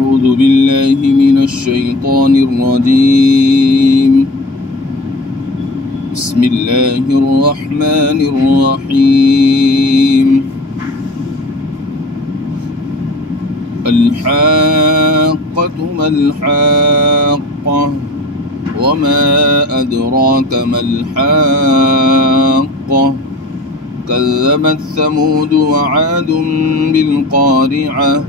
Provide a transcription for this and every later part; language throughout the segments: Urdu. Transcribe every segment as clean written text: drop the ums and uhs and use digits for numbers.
أعوذ بالله من الشيطان الرجيم بسم الله الرحمن الرحيم الحاقة ما الحاقة وما أدراك ما الحاقة كذبت ثمود وعاد بالقارعة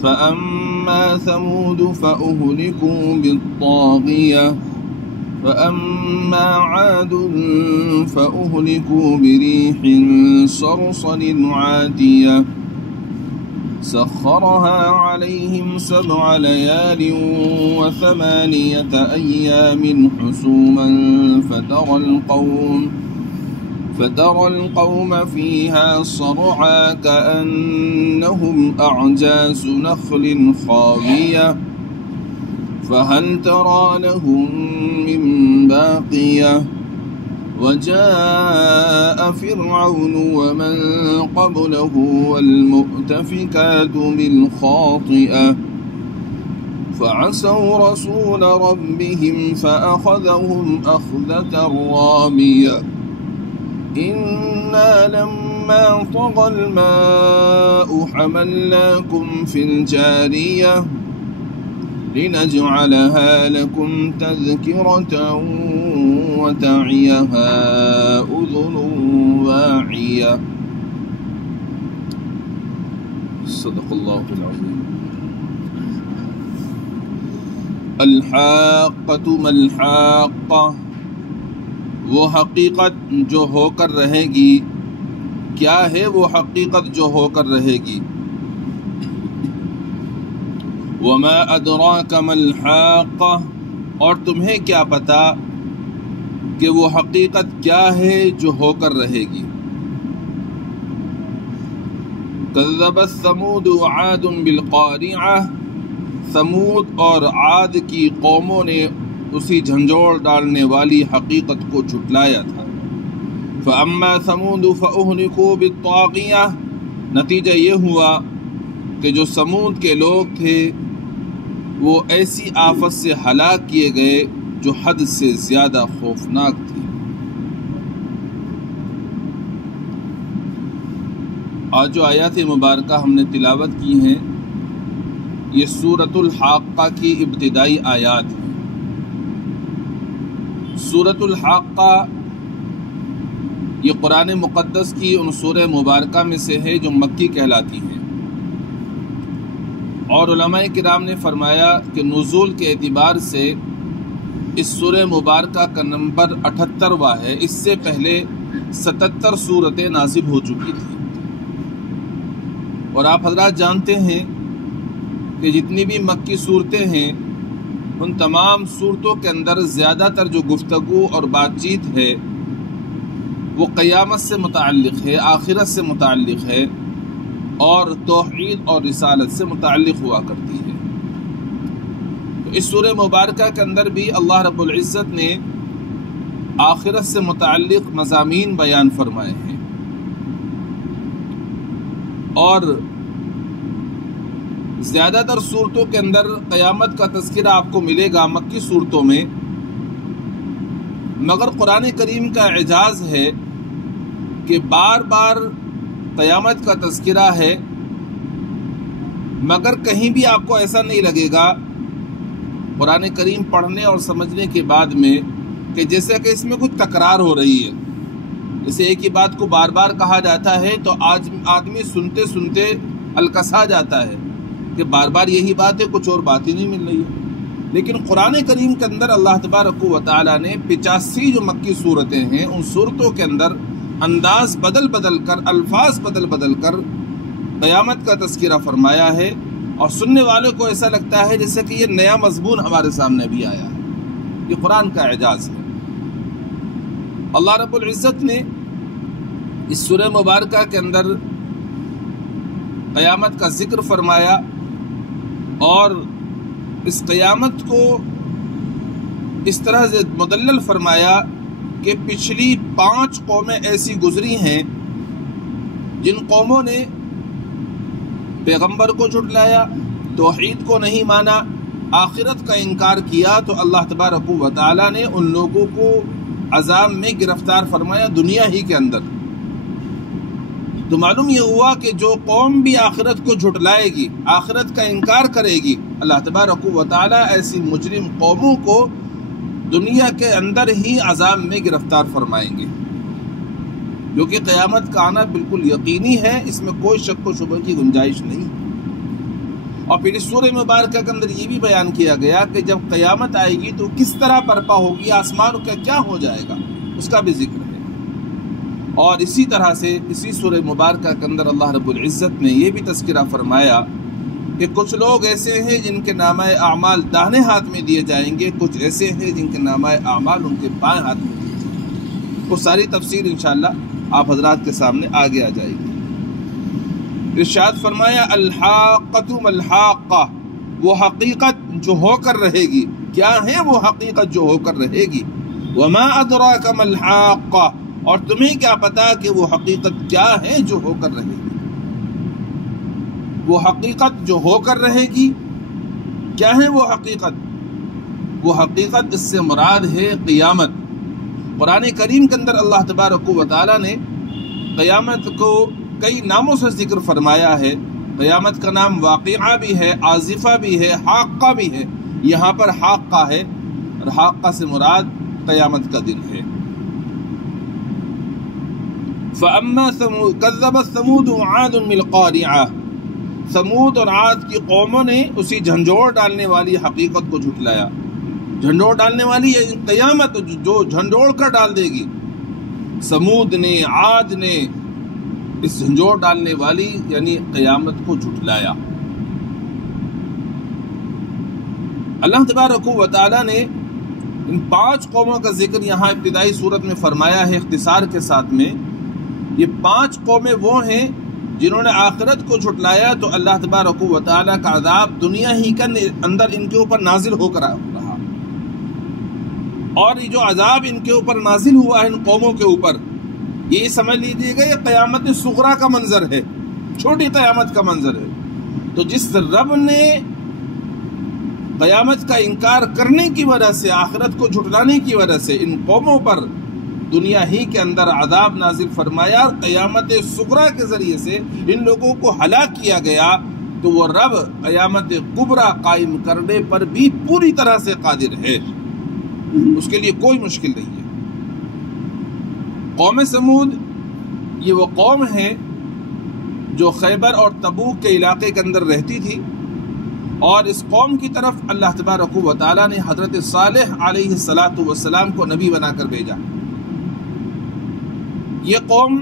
فأما ثمود فأهلكوا بالطاغية وأما عاد فأهلكوا بريح صرصر عاتية سخرها عليهم 7 ليال و8 أيام حسوما فترى القوم فيها صرعى كأنهم أعجاز نخل خاوية فهل ترى لهم من باقية وجاء فرعون ومن قبله والمؤتفكات بالخاطئة فعصوا رسول ربهم فأخذهم أخذة رابية إنا لما طغى الماء حملناكم في الجارية لنجعلها لكم تذكرة وتعيها أذن واعية صدق الله العظيم الحاقة ما الحاقة وہ حقیقت جو ہو کر رہے گی، کیا ہے وہ حقیقت جو ہو کر رہے گی؟ وما ادراک ما الحاقہ، اور تمہیں کیا پتا کہ وہ حقیقت کیا ہے جو ہو کر رہے گی؟ کذبت ثمود وعاد بالقارعہ، ثمود اور عاد کی قوموں نے اسی جھنجھوڑ ڈالنے والی حقیقت کو جھٹلایا تھا۔ فَأَمَّا ثَمُودُ فَأُهْلِكُوا بِالطَّاغِيَةِ، نتیجہ یہ ہوا کہ جو سمود کے لوگ تھے وہ ایسی آفت سے ہلاک کیے گئے جو حد سے زیادہ خوفناک تھی۔ آج جو آیات مبارکہ ہم نے تلاوت کی ہیں یہ سورۃ الحاقہ کی ابتدائی آیات ہیں۔ سورۃ الحاقہ یہ قرآن مقدس کی ان سورہ مبارکہ میں سے ہے جو مکی کہلاتی ہیں، اور علماء کرام نے فرمایا کہ نزول کے اعتبار سے اس سورہ مبارکہ کا نمبر 78واں ہے۔ اس سے پہلے 77 سورتیں نازل ہو چکی تھیں، اور آپ حضرات جانتے ہیں کہ جتنی بھی مکی صورتیں ہیں ان تمام صورتوں کے اندر زیادہ تر جو گفتگو اور بات چیت ہے وہ قیامت سے متعلق ہے، آخرت سے متعلق ہے، اور توحید اور رسالت سے متعلق ہوا کرتی ہے۔ تو اس سورہ مبارکہ کے اندر بھی اللہ رب العزت نے آخرت سے متعلق مضامین بیان فرمائے ہیں، اور زیادہ تر صورتوں کے اندر قیامت کا تذکرہ آپ کو ملے گا مکی صورتوں میں، مگر قرآن کریم کا اعجاز ہے کہ بار بار قیامت کا تذکرہ ہے، مگر کہیں بھی آپ کو ایسا نہیں لگے گا قرآن کریم پڑھنے اور سمجھنے کے بعد میں کہ جیسے کہ اس میں کچھ تکرار ہو رہی ہے۔ جیسے ایک ہی بات کو بار بار کہا جاتا ہے تو آج آدمی سنتے سنتے الکسا جاتا ہے کہ بار بار یہی بات ہے، کچھ اور بات ہی نہیں مل رہی ہے۔ لیکن قرآن کریم کے اندر اللہ تبارک و تعالیٰ نے 85 جو مکی صورتیں ہیں ان صورتوں کے اندر انداز بدل بدل کر، الفاظ بدل بدل کر قیامت کا تذکرہ فرمایا ہے، اور سننے والوں کو ایسا لگتا ہے جیسے کہ یہ نیا مضمون ہمارے سامنے بھی آیا ہے۔ یہ قرآن کا اعجاز ہے۔ اللہ رب العزت نے اس سورہ مبارکہ کے اندر قیامت کا ذکر فرمایا، اور اس قیامت کو اس طرح سے مدلل فرمایا کہ پچھلی 5 قومیں ایسی گزری ہیں جن قوموں نے پیغمبر کو جھٹلایا، توحید کو نہیں مانا، آخرت کا انکار کیا، تو اللہ تبارک و تعالی نے ان لوگوں کو عذاب میں گرفتار فرمایا دنیا ہی کے اندر۔ تو معلوم یہ ہوا کہ جو قوم بھی آخرت کو جھٹلائے گی، آخرت کا انکار کرے گی، اللہ تبارک و تعالی ایسی مجرم قوموں کو دنیا کے اندر ہی عذاب میں گرفتار فرمائیں گے، جو کہ قیامت کا آنا بالکل یقینی ہے، اس میں کوئی شک و شبہ کی گنجائش نہیں۔ اور پھر اس سورہ مبارکہ کے اندر یہ بھی بیان کیا گیا کہ جب قیامت آئے گی تو کس طرح برپا ہوگی، آسمان کا کیا ہو جائے گا، اس کا بھی ذکر ہے۔ اور اسی طرح سے اسی سورہ مبارکہ کے اندر اللہ رب العزت نے یہ بھی تذکرہ فرمایا کہ کچھ لوگ ایسے ہیں جن کے نامہ اعمال داہنے ہاتھ میں دیے جائیں گے، کچھ ایسے ہیں جن کے نامہ اعمال ان کے بائیں ہاتھ میں دیے جائیں گے۔ وہ ساری تفسیر انشاءاللہ آپ حضرات کے سامنے آگے آ جائے گی۔ ارشاد فرمایا الحاقۃ ملحاقہ، وہ حقیقت جو ہو کر رہے گی، کیا ہے وہ حقیقت جو ہو کر رہے گی؟ وما ادراک ملحاقہ، اور تمہیں کیا پتا کہ وہ حقیقت کیا ہے جو ہو کر رہے گی؟ وہ حقیقت جو ہو کر رہے گی کیا ہے وہ حقیقت؟ وہ حقیقت اس سے مراد ہے قیامت۔ قرآن کریم کے اندر اللہ تبارک و تعالی نے قیامت کو کئی ناموں سے ذکر فرمایا ہے۔ قیامت کا نام واقعہ بھی ہے، آزفہ بھی ہے، حاقہ بھی ہے۔ یہاں پر حاقہ ہے، اور حاقہ سے مراد قیامت کا دن ہے۔ فَأَمَّا كَذَّبَتْ ثَمُودُ وَعَادٌ بِالْقَارِعَةِ، ثمود اور عاد کی قوموں نے اسی جھنجھوڑ ڈالنے والی حقیقت کو جھٹلایا۔ جھنجھوڑ ڈالنے والی قیامت جو جھنجھوڑ کر ڈال دے گی، ثمود نے، عاد نے اس جھنجھوڑ ڈالنے والی یعنی قیامت کو جھٹلایا۔ اللہ تبارک و تعالی نے ان 5 قوموں کا ذکر یہاں ابتدائی صورت میں فرمایا ہے اختصار کے ساتھ میں۔ یہ 5 قومیں وہ ہیں جنہوں نے آخرت کو جھٹلایا، تو اللہ تبارک و تعالی کا عذاب دنیا ہی کے اندر ان کے اوپر نازل ہو کر رہا، اور یہ جو عذاب ان کے اوپر نازل ہوا ہے ان قوموں کے اوپر، یہ سمجھ لیجیے گا یہ قیامت صغریٰ کا منظر ہے، چھوٹی قیامت کا منظر ہے۔ تو جس رب نے قیامت کا انکار کرنے کی وجہ سے، آخرت کو جھٹلانے کی وجہ سے ان قوموں پر دنیا ہی کے اندر عذاب نازل فرمایا اور قیامت صغریٰ کے ذریعے سے ان لوگوں کو ہلاک کیا گیا، تو وہ رب قیامت کبریٰ قائم کرنے پر بھی پوری طرح سے قادر ہے، اس کے لیے کوئی مشکل نہیں ہے۔ قوم سمود یہ وہ قوم ہے جو خیبر اور تبوک کے علاقے کے اندر رہتی تھی، اور اس قوم کی طرف اللہ تبارک و تعالی نے حضرت صالح علیہ السلام کو نبی بنا کر بھیجا۔ یہ قوم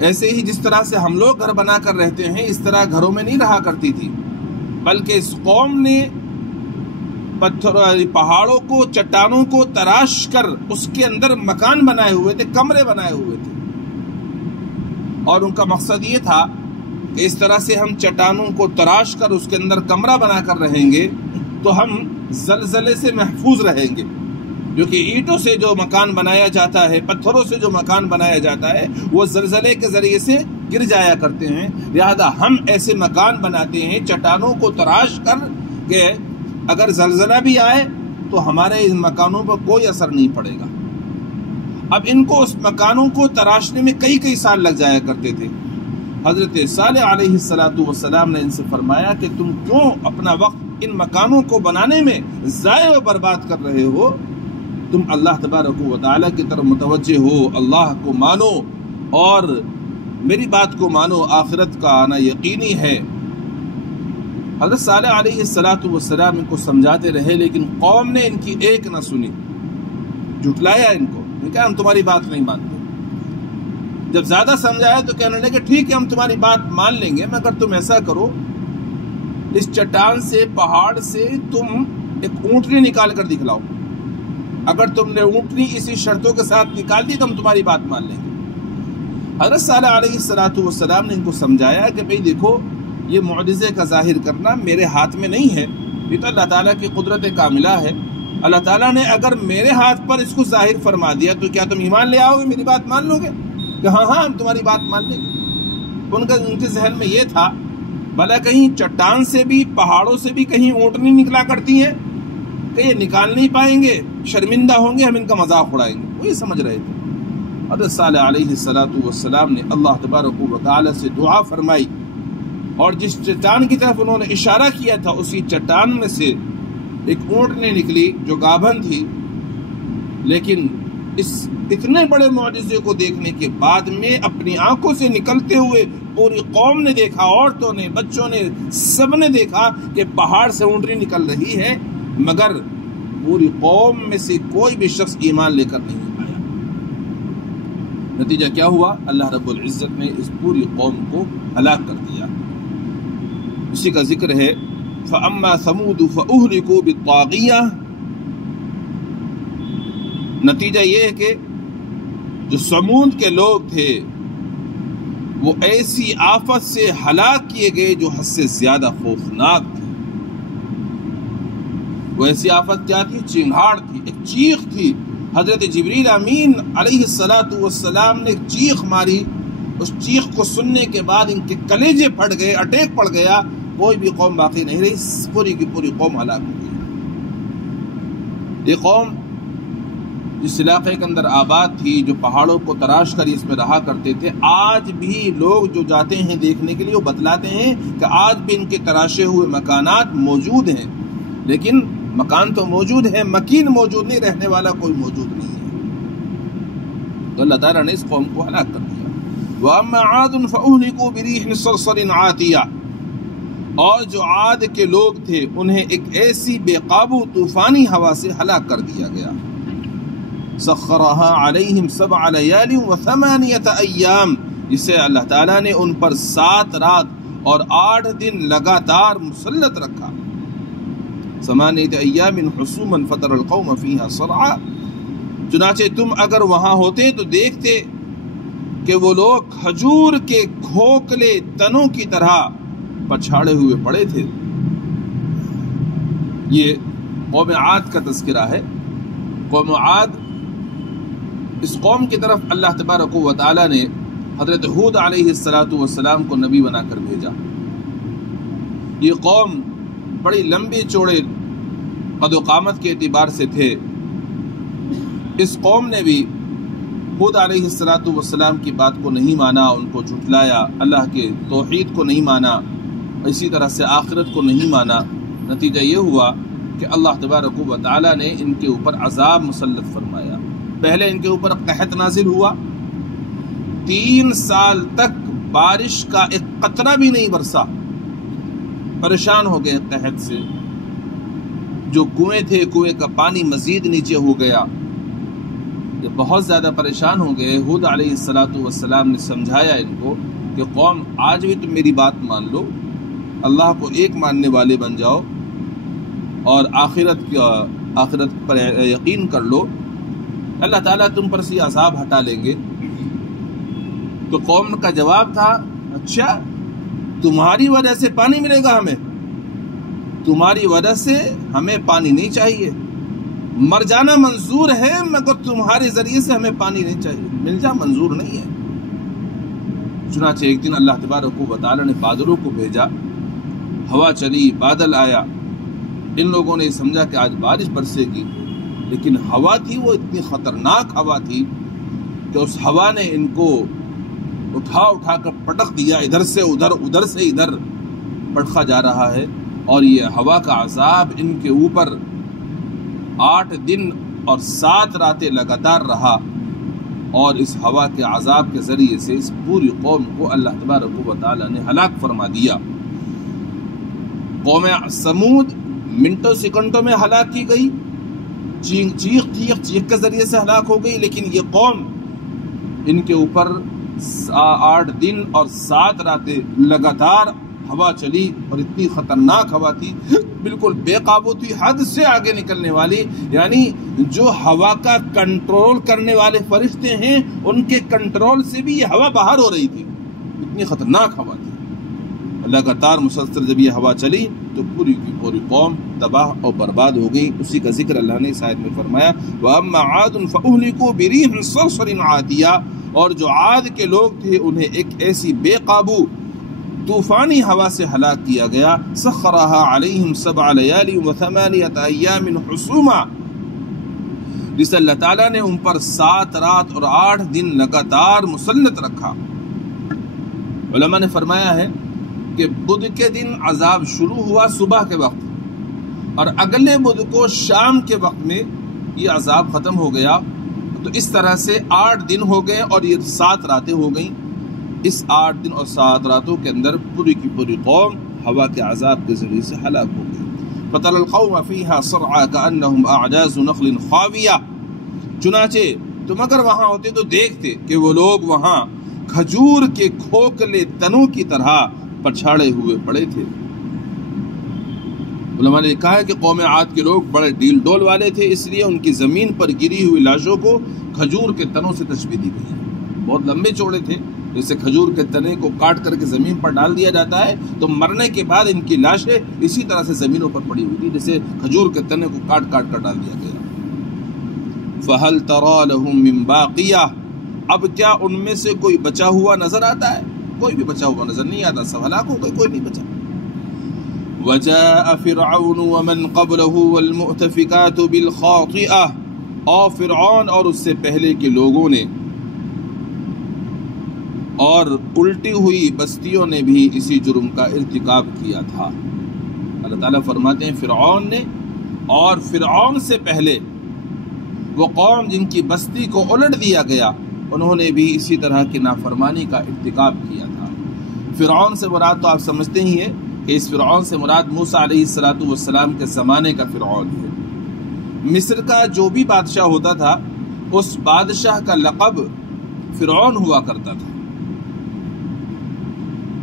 ایسے ہی جس طرح سے ہم لوگ گھر بنا کر رہتے ہیں اس طرح گھروں میں نہیں رہا کرتی تھی، بلکہ اس قوم نے پہاڑوں کو، چٹانوں کو تراش کر اس کے اندر مکان بنائے ہوئے تھے، کمرے بنائے ہوئے تھے، اور ان کا مقصد یہ تھا کہ اس طرح سے ہم چٹانوں کو تراش کر اس کے اندر کمرہ بنا کر رہیں گے تو ہم زلزلے سے محفوظ رہیں گے، جو کہ اینٹوں سے جو مکان بنایا جاتا ہے، پتھروں سے جو مکان بنایا جاتا ہے وہ زلزلے کے ذریعے سے گر جایا کرتے ہیں، لہذا ہم ایسے مکان بناتے ہیں چٹانوں کو تراش کر کہ اگر زلزلہ بھی آئے تو ہمارے ان مکانوں پر کوئی اثر نہیں پڑے گا۔ اب ان کو اس مکانوں کو تراشنے میں کئی سال لگ جایا کرتے تھے۔ حضرت صالح علیہ السلام نے ان سے فرمایا کہ تم کیوں اپنا وقت ان مکانوں کو بنانے میں ضائع و برباد کر رہے ہو؟ تم اللہ تبارک و تعالیٰ کی طرف متوجہ ہو، اللہ کو مانو اور میری بات کو مانو، آخرت کا آنا یقینی ہے۔ حضرت صالح علیہ السلام ان کو سمجھاتے رہے، لیکن قوم نے ان کی ایک نہ سنی، جھٹلایا ان کو، کہا ہم تمہاری بات نہیں مانتے۔ جب زیادہ سمجھایا تو کہنے لگے ٹھیک ہے ہم تمہاری بات مان لیں گے، مگر تم ایسا کرو، اس چٹان سے، پہاڑ سے تم ایک اونٹنی نکال کر دکھلاؤ، اگر تم نے اونٹنی اسی شرطوں کے ساتھ نکال دی تو ہم تمہاری بات مان لیں گے۔ حضرت صالح علیہ السلام نے ان کو سمجھایا کہ بھئی دیکھو، یہ معجزے کا ظاہر کرنا میرے ہاتھ میں نہیں ہے، یہ تو اللہ تعالیٰ کی قدرت کاملہ ہے۔ اللہ تعالیٰ نے اگر میرے ہاتھ پر اس کو ظاہر فرما دیا تو کیا تم ایمان لے آؤ گے، میری بات مان لو گے؟ کہ ہاں ہم تمہاری بات مان لیں گے۔ ان کے ذہن میں یہ تھا بھلا کہیں چٹان سے بھی پہاڑوں سے بھی کہیں اونٹنی نکلا کرتی ہیں کہ یہ نکال نہیں پائیں گے، شرمندہ ہوں گے، ہم ان کا مذاق اڑائیں گے؟ وہی سمجھ رہے تھے۔ حضرت صالح علیہ السلام نے اللہ تبارک و تعالی سے دعا فرمائی، اور جس چٹان کی طرف انہوں نے اشارہ کیا تھا اسی چٹان میں سے ایک اونٹنی نکلی جو گابھن تھی، لیکن اس اتنے بڑے معجزے کو دیکھنے کے بعد میں اپنی آنکھوں سے نکلتے ہوئے پوری قوم نے دیکھا، عورتوں نے، بچوں نے، سب نے دیکھا کہ پہاڑ سے اونٹنی نکل رہی ہے، مگر پوری قوم میں سے کوئی بھی شخص ایمان لے کر نہیں آیا۔ نتیجہ کیا ہوا؟ اللہ رب العزت نے اس پوری قوم کو ہلاک کر دیا۔ اسی کا ذکر ہے فَأَمَّا ثَمُودُ فَأُهْلِكُوا بِالطَّاغِيَةِ۔ نتیجہ یہ ہے کہ جو سمود کے لوگ تھے وہ ایسی آفت سے ہلاک کیے گئے جو حد سے زیادہ خوفناک تھی۔ وہ ایسی آفت کیا تھی؟ چنگھاڑ تھی، ایک چیخ تھی۔ حضرت جبریل امین علیہ السلام نے ایک چیخ ماری، اس چیخ کو سننے کے بعد ان کے کلیجے پھٹ گئے، اٹیک پڑ گیا، کوئی بھی قوم باقی نہیں رہی، پوری کی پوری قوم ہلاک ہو گئی۔ یہ قوم جس علاقے کے اندر آباد تھی، جو پہاڑوں کو تراش کر اس میں رہا کرتے تھے، آج بھی لوگ جو جاتے ہیں دیکھنے کے لیے وہ بتلاتے ہیں کہ آج بھی ان کے تراشے ہوئے مکانات موجود ہیں، لیکن مکان تو موجود ہے، مکین موجود نہیں، رہنے والا کوئی موجود نہیں ہے۔ تو اللہ تعالیٰ نے اس قوم کو ہلاک کر دیا۔ وَأَمَّا عَادٌ فَأُهْلِكُوا بِرِيحٍ صَرْصَرٍ عَاتِيَةٍ، اور جو عاد کے لوگ تھے انہیں ایک ایسی بے قابو طوفانی ہوا سے ہلاک کر دیا گیا۔ سخرها علیہم 7 لیال و8 ایام، جسے اللہ تعالیٰ نے ان پر 7 رات اور 8 دن لگاتار مسلط رکھا۔ 8 ایام حسوما فتر القوم فیہا صرعا، چنانچہ تم اگر وہاں ہوتے تو دیکھتے کہ وہ لوگ کھجور کے کھوکھلے تنوں کی طرح پچھاڑے ہوئے پڑے تھے۔ یہ قوم عاد کا تذکرہ ہے۔ قوم عاد، اس قوم کی طرف اللہ تبارک و تعالی نے حضرت ہود علیہ السلام کو نبی بنا کر بھیجا۔ یہ قوم بڑی لمبی چوڑے قد و قامت کے اعتبار سے تھے۔ اس قوم نے بھی ہود علیہ السلام کی بات کو نہیں مانا، ان کو جھٹلایا، اللہ کے توحید کو نہیں مانا، اسی طرح سے آخرت کو نہیں مانا۔ نتیجہ یہ ہوا کہ اللہ تبارک و تعالی نے ان کے اوپر عذاب مسلط فرمایا۔ پہلے ان کے اوپر قحط نازل ہوا، 3 سال تک بارش کا ایک قطرہ بھی نہیں برسا، پریشان ہو گئے قحط سے۔ جو کنویں تھے، کنویں کا پانی مزید نیچے ہو گیا، یہ بہت زیادہ پریشان ہو گئے۔ ہود علیہ السلام نے سمجھایا ان کو کہ قوم آج بھی تم میری بات مان لو، اللہ کو ایک ماننے والے بن جاؤ اور آخرت پر یقین کر لو، اللہ تعالیٰ تم پر سے عذاب ہٹا لیں گے۔ تو قوم کا جواب تھا، اچھا تمہاری وجہ سے پانی ملے گا ہمیں؟ تمہاری وجہ سے ہمیں پانی نہیں چاہیے، مر جانا منظور ہے مگر تمہارے ذریعے سے ہمیں پانی نہیں چاہیے، مل جا منظور نہیں ہے۔ چنانچہ ایک دن اللہ تبارک و تعالی نے بادلوں کو بھیجا، ہوا چلی، بادل آیا، ان لوگوں نے سمجھا کہ آج بارش برسے گی، لیکن ہوا تھی وہ اتنی خطرناک ہوا تھی کہ اس ہوا نے ان کو اٹھا کر پٹک دیا، ادھر سے ادھر، ادھر سے ادھر پٹکا جا رہا ہے، اور یہ ہوا کا عذاب ان کے اوپر 8 دن اور 7 راتیں لگاتار رہا، اور اس ہوا کے عذاب کے ذریعے سے اس پوری قوم کو اللہ تبارک و تعالی نے ہلاک فرما دیا۔ قوم سمود منٹوں سیکنڈوں میں ہلاک کی گئی، چیخ کے ذریعے سے ہلاک ہو گئی، لیکن یہ قوم، ان کے اوپر 8 دن اور 7 راتیں لگاتار ہوا چلی، اور اتنی خطرناک ہوا تھی، بالکل بے قابو تھی، حد سے آگے نکلنے والی، یعنی جو ہوا کا کنٹرول کرنے والے فرشتے ہیں ان کے کنٹرول سے بھی یہ ہوا باہر ہو رہی تھی، اتنی خطرناک ہوا تھی۔ لگاتار مسلسل جب یہ ہوا چلی تو پوری کی پوری قوم تباہ اور برباد ہو گئی۔ اسی کا ذکر اللہ نے اس آیت میں فرمایا، وَأَمَّا عَادٌ فَأُهْلِكُوا بِرِيحٍ صَرْصَرٍ عَاتِيَةٍ، اور جو عاد کے لوگ تھے انہیں ایک ایسی بے قابو طوفانی ہوا سے ہلاک کیا گیا. سخرها علیہم 7 لیال و 8 ایام حسوما، جسے اللہ تعالیٰ نے ان پر 7 رات اور 8 دن لگاتار مسلط رکھا. علماء نے فرمایا ہے کہ بدھ کے دن عذاب شروع ہوا صبح کے وقت، اور اگلے بدھ کو شام کے وقت میں یہ عذاب ختم ہو گیا. تو اس طرح سے 8 دن ہو گئے اور یہ 7 راتیں ہو گئیں. اس 8 دن اور 7 راتوں کے اندر پوری کی پوری قوم ہوا کے عذاب کے ذریعے سے ہلاک ہو گئی. فَتَرَى الْقَوْمَ فِيهَا صَرْعَىٰ كَأَنَّهُمْ أَعْجَازُ نَخْلٍ خَاوِيَةٍ، چنانچہ تم اگر وہاں ہوتے تو دیکھتے کہ وہ لوگ وہاں کھجور کے کھوکھلے تنوں کی طرح پچھاڑے ہوئے پڑے تھے. علماء نے کہا ہے کہ قوم عاد کے لوگ بڑے ڈیل ڈول والے تھے، اس لیے ان کی زمین پر گری ہوئی لاشوں کو کھجور کے تنوں سے تشبیہ دی گئی ہے. بہت لمبے چوڑے تھے، جیسے کھجور کے تنے کو کاٹ کر کے زمین پر ڈال دیا جاتا ہے تو مرنے کے بعد ان کی لاشیں اسی طرح سے زمینوں پر پڑی ہوئی تھی، جیسے کھجور کے تنے کو کاٹ کاٹ کر ڈال دیا گیا. فَهَلْ تَرَى لَهُم مِّن بَاقِيَةٍ، اب کیا ان میں سے کوئی بچا ہوا نظر آتا ہے؟ کوئی بھی بچا ہوا نظر نہیں آتا، سب ہلاک ہو گئے، کوئی نہیں بچا. وَجَاءَ فِرْعَوْنُ وَمَنْ قَبْلَهُ وَالْمُؤْتَفِكَاتُ بِالْخَاطِئَةِ، اور فرعون اور اس سے پہلے کے لوگوں نے اور الٹی ہوئی بستیوں نے بھی اسی جرم کا ارتکاب کیا تھا. اللہ تعالیٰ فرماتے ہیں فرعون نے اور فرعون سے پہلے وہ قوم جن کی بستی کو الٹ دیا گیا، انہوں نے بھی اسی طرح کی نافرمانی کا ارتکاب کیا تھا. فرعون سے مراد تو آپ سمجھتے ہی ہیں کہ اس فرعون سے مراد موسیٰ علیہ السلام کے زمانے کا فرعون ہے. مصر کا جو بھی بادشاہ ہوتا تھا اس بادشاہ کا لقب فرعون ہوا کرتا تھا.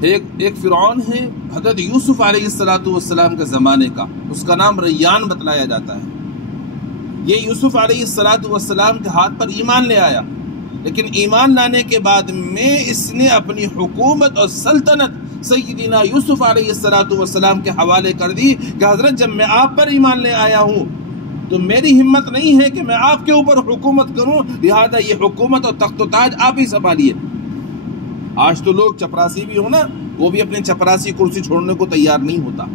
ایک فرعون ہے حضرت یوسف علیہ السلام کے زمانے کا، اس کا نام ریان بتلایا جاتا ہے. یہ یوسف علیہ السلام کے ہاتھ پر ایمان لے آیا، لیکن ایمان لانے کے بعد میں اس نے اپنی حکومت اور سلطنت سیدنا یوسف علیہ السلام کے حوالے کر دی کہ حضرت جب میں آپ پر ایمان لے آیا ہوں تو میری ہمت نہیں ہے کہ میں آپ کے اوپر حکومت کروں، لہذا یہ حکومت اور تخت و تاج آپ ہی سنبھالیے. آج تو لوگ چپراسی بھی ہو نا، وہ بھی اپنی چپراسی کرسی چھوڑنے کو تیار نہیں ہوتا،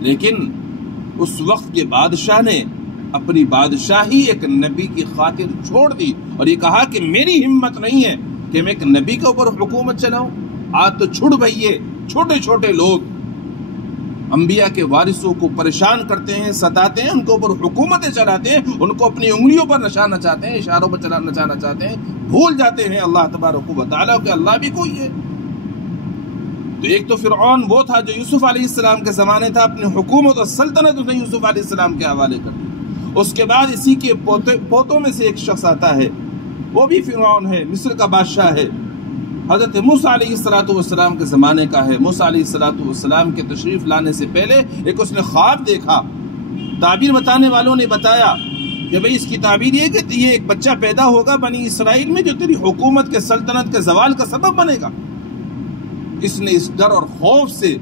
لیکن اس وقت کے بادشاہ نے اپنی بادشاہی ایک نبی کی خاطر چھوڑ دی اور یہ کہا کہ میری ہمت نہیں ہے کہ میں ایک نبی کے اوپر حکومت چلاؤں. آج تو چھڑ بھئیے چھوٹے چھوٹے لوگ انبیاء کے وارثوں کو پریشان کرتے ہیں، ستاتے ہیں، ان کے اوپر حکومتیں چلاتے ہیں، ان کو اپنی انگلیوں پر نچانا چاہتے ہیں، اشاروں پر نچانا چاہتے ہیں، بھول جاتے ہیں اللہ تبارک و تعالیٰ کہ اللہ بھی کوئی ہے. تو ایک تو فرعون وہ تھا جو یوسف علیہ السلام کے زمانے تھا، اپنی حکومت اور سلطنت اس نے یوسف علیہ السلام کے حوالے کر دی. اس کے بعد اسی کے پوتوں میں سے ایک شخص آتا ہے، وہ بھی فرعون ہے، مصر کا بادشاہ ہے، حضرت موسیٰ علیہ السلام کے زمانے کا ہے. موسیٰ علیہ السلام کے تشریف لانے سے پہلے ایک اس نے خواب دیکھا. تعبیر بتانے والوں نے بتایا کہ بھئی اس کی تعبیر یہ کہ یہ ایک بچہ پیدا ہوگا بنی اسرائیل میں جو تیری حکومت کے سلطنت کے زوال کا سبب بنے گا. اس نے اس ڈر اور خوف سے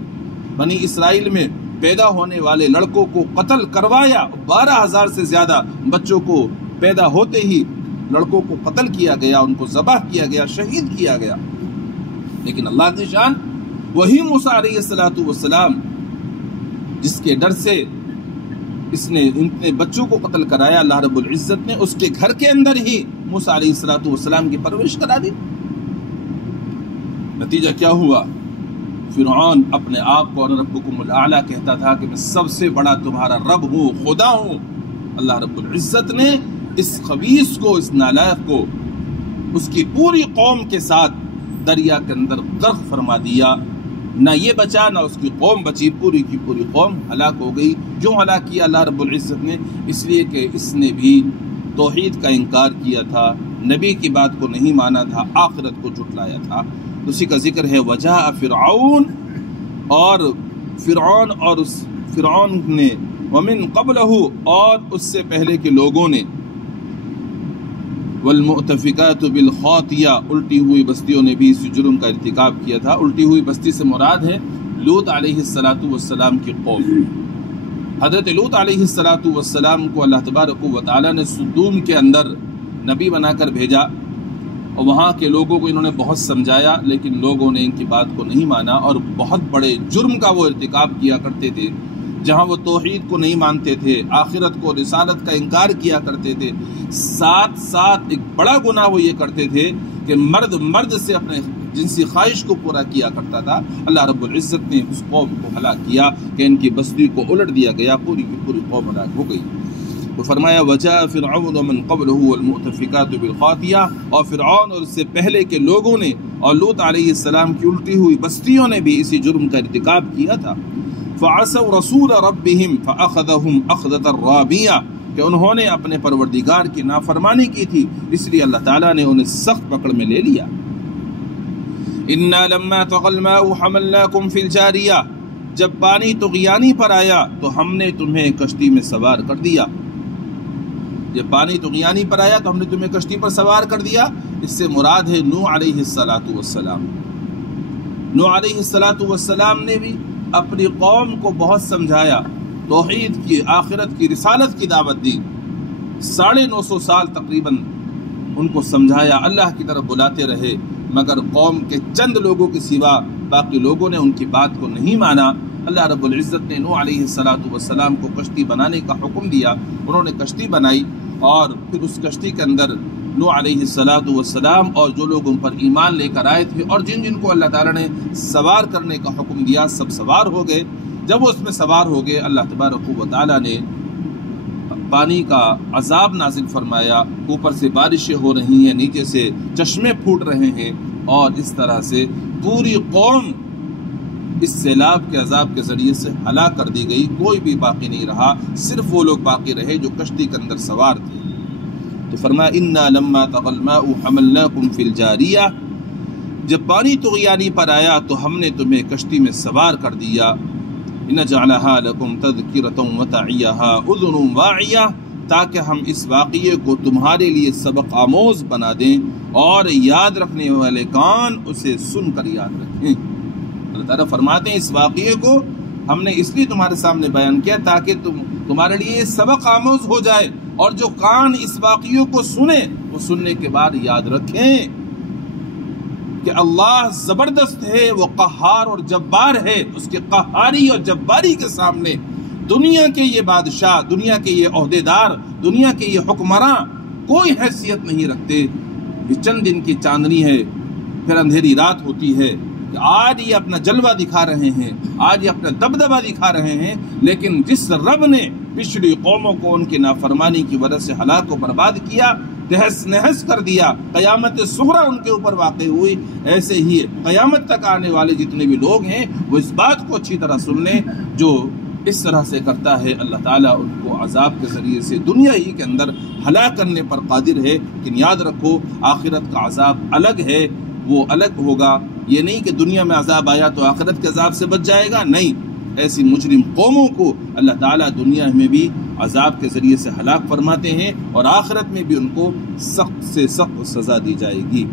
بنی اسرائیل میں پیدا ہونے والے لڑکوں کو قتل کروایا. 12,000 سے زیادہ بچوں کو پیدا ہوتے ہی لڑکوں کو قتل کیا گیا، ان کو ذبح کیا گیا، شہید کیا گیا. لیکن اللہ کی شان وہی موسیٰ علیہ السلام جس کے ڈر سے اس نے اتنے بچوں کو قتل کرایا، اللہ رب العزت نے اس کے گھر کے اندر ہی موسیٰ علیہ السلام کی پرورش کرا دی. نتیجہ کیا ہوا؟ فرعون اپنے آپ کو انا ربکم الاعلیٰ کہتا تھا کہ میں سب سے بڑا تمہارا رب ہوں، خدا ہوں. اللہ رب العزت نے اس خبیث کو، اس نالائق کو اس کی پوری قوم کے ساتھ دریا کے اندر غرق فرما دیا. نہ یہ بچا نہ اس کی قوم بچی، پوری کی پوری قوم ہلاک ہو گئی. کیوں ہلاک کیا اللہ رب العزت نے؟ اس لیے کہ اس نے بھی توحید کا انکار کیا تھا، نبی کی بات کو نہیں مانا تھا، آخرت کو جھٹلایا تھا. اسی کا ذکر ہے وجاء فرعون، اور فرعون اور اس فرعون نے ومن قبلہ اور اس سے پہلے کے لوگوں نے والمؤتفکات بالخاطیہ الٹی ہوئی بستیوں نے بھی اس جرم کا ارتکاب کیا تھا. الٹی ہوئی بستی سے مراد ہے لوط علیہ السلام کی قوم. حضرت لوط علیہ السلام کو اللہ تبارک و تعالیٰ نے سدوم کے اندر نبی بنا کر بھیجا. اور وہاں کے لوگوں کو انہوں نے بہت سمجھایا، لیکن لوگوں نے ان کی بات کو نہیں مانا اور بہت بڑے جرم کا وہ ارتکاب کیا کرتے تھے، جہاں وہ توحید کو نہیں مانتے تھے، آخرت کو، رسالت کا انکار کیا کرتے تھے۔ ساتھ ساتھ ایک بڑا گناہ وہ یہ کرتے تھے کہ مرد سے اپنے جنسی خواہش کو پورا کیا کرتا تھا۔ اللہ رب العزت نے اس قوم کو ہلاک کیا کہ ان کی بستی کو الٹ دیا گیا، پوری کی پوری قوم ہلاک ہو گئی۔ تو فرمایا وجاء فرعون ومن قبله والمؤتفكات بالخاطئة، اور فرعون اور اس سے پہلے کے لوگوں نے اور لوط علیہ السلام کی الٹی ہوئی بستیوں نے بھی اسی جرم کا ارتکاب کیا تھا۔ فعصوا رسول ربهم فأخذهم أخذة رابية، کہ انہوں نے اپنے پروردگار کی نافرمانی کی تھی، اس لیے اللہ تعالیٰ نے انہیں سخت پکڑ میں لے لیا۔ انا لما طغى الماء حملناكم في الجارية، جب پانی طغیانی پر آیا تو ہم نے تمہیں کشتی میں سوار کر دیا۔ جب پانی طغیانی پر آیا تو ہم نے تمہیں کشتی پر سوار کر دیا، اس سے مراد ہے نوح علیہ السلام۔ نوح علیہ السلام نے بھی اپنی قوم کو بہت سمجھایا، توحید کی، آخرت کی، رسالت کی دعوت دی، 950 سال تقریباً ان کو سمجھایا، اللہ کی طرف بلاتے رہے، مگر قوم کے چند لوگوں کے سوا باقی لوگوں نے ان کی بات کو نہیں مانا۔ اللہ رب العزت نے نوح علیہ السلام کو کشتی بنانے کا حکم دیا، انہوں نے کشتی بنائی، اور پھر اس کشتی کے اندر نوح علیہ السلام اور جو لوگ ان پر ایمان لے کر آئے تھے اور جن کو اللہ تعالیٰ نے سوار کرنے کا حکم دیا، سب سوار ہو گئے۔ جب وہ اس میں سوار ہو گئے، اللہ تبارک و تعالیٰ نے پانی کا عذاب نازل فرمایا، اوپر سے بارشیں ہو رہی ہیں، نیچے سے چشمے پھوٹ رہے ہیں، اور اس طرح سے پوری قوم اس سیلاب کے عذاب کے ذریعے سے ہلاک کر دی گئی، کوئی بھی باقی نہیں رہا، صرف وہ لوگ باقی رہے جو کشتی کے اندر سوار تھے۔ تو فرمایا انا لما طغى الماء حملناكم في الجارية، جب پانی طغیانی پر آیا تو ہم نے تمہیں کشتی میں سوار کر دیا۔ نجعلها لكم تذکرة وتعیها اذن واعیة، تاکہ ہم اس واقعے کو تمہارے لیے سبق آموز بنا دیں اور یاد رکھنے والے کان اسے سن کر یاد رکھیں۔ اللہ تعالیٰ فرماتے ہیں اس واقعے کو ہم نے اس لیے تمہارے سامنے بیان کیا تاکہ تمہارے لیے سبق آموز ہو جائے، اور جو کان اس واقعے کو سنے وہ سننے کے بعد یاد رکھیں کہ اللہ زبردست ہے، وہ قہار اور جبار ہے، اس کے قہاری اور جباری کے سامنے دنیا کے یہ بادشاہ، دنیا کے یہ عہدیدار، دنیا کے یہ حکمراں کوئی حیثیت نہیں رکھتے۔ یہ چند دن کی چاندنی ہے، پھر اندھیری رات ہوتی ہے، کہ آج یہ اپنا جلوہ دکھا رہے ہیں، آج یہ اپنا دبدبہ دکھا رہے ہیں، لیکن جس رب نے پچھلی قوموں کو ان کی نافرمانی کی وجہ سے ہلاک و برباد کیا، تہس نہس کر دیا، قیامت صغریٰ ان کے اوپر واقع ہوئی، ایسے ہی قیامت تک آنے والے جتنے بھی لوگ ہیں وہ اس بات کو اچھی طرح سن لیں، جو اس طرح سے کرتا ہے اللہ تعالیٰ ان کو عذاب کے ذریعے سے دنیا ہی کے اندر ہلاک کرنے پر قادر ہے۔ لیکن یاد رکھو آخرت کا عذاب الگ ہے، وہ الگ ہوگا، یہ نہیں کہ دنیا میں عذاب آیا تو آخرت کے عذاب سے بچ جائے گا، نہیں، ایسی مجرم قوموں کو اللہ تعالیٰ دنیا میں بھی عذاب کے ذریعے سے ہلاک فرماتے ہیں، اور آخرت میں بھی ان کو سخت سے سخت سزا دی جائے گی۔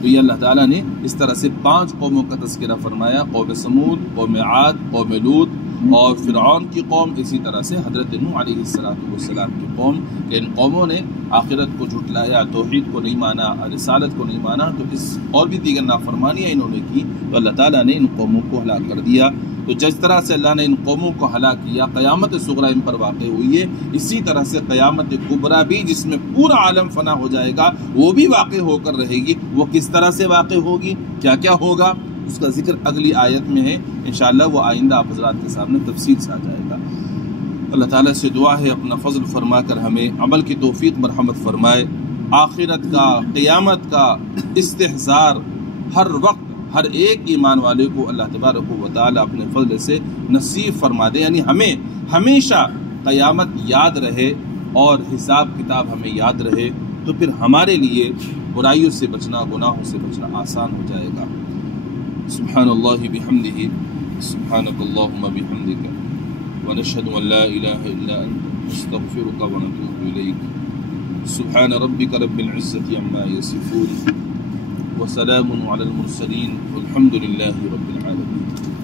تو یہ اللہ تعالیٰ نے اس طرح سے 5 قوموں کا تذکرہ فرمایا، قوم سمود، قوم عاد، قوم لوط اور فرعون کی قوم، اسی طرح سے حضرت نوح علیہ السلام کی قوم، کہ ان قوموں نے آخرت کو جھٹلایا، توحید کو نہیں مانا، رسالت کو نہیں مانا، تو اس اور بھی دیگر نافرمانیاں انہوں نے کی، تو اللہ تعالیٰ نے ان قوموں کو ہلاک کر دیا۔ تو جس طرح سے اللہ نے ان قوموں کو ہلاک کیا، قیامت صغریٰ ان پر واقع ہوئی ہے، اسی طرح سے قیامت کبریٰ بھی جس میں پورا عالم فنا ہو جائے گا وہ بھی واقع ہو کر رہے گی۔ وہ کس طرح سے واقع ہوگی، کیا کیا ہوگا، اس کا ذکر اگلی آیت میں ہے، انشاءاللہ وہ آئندہ آپ حضرات کے سامنے تفصیل سے آ جائے گا۔ اللہ تعالیٰ سے دعا ہے اپنا فضل فرما کر ہمیں عمل کی توفیق مرحمت فرمائے، آخرت کا، قیامت کا استحضار ہر وقت ہر ایک ایمان والے کو اللہ تبارک و تعالیٰ اپنے فضل سے نصیب فرما دے، یعنی ہمیں ہمیشہ قیامت یاد رہے اور حساب کتاب ہمیں یاد رہے، تو پھر ہمارے لیے برائیوں سے بچنا، گناہوں سے بچنا آسان ہو جائے گا۔ سبحان اللہ بحمدہ، سبحانک اللہم بحمدک، ونشہد ان لا الہ الا انت، نستغفرک ونتوب الیک۔ سبحان ربک رب العزة عما یصفون، وسلام على المرسلين والحمد لله رب العالمين۔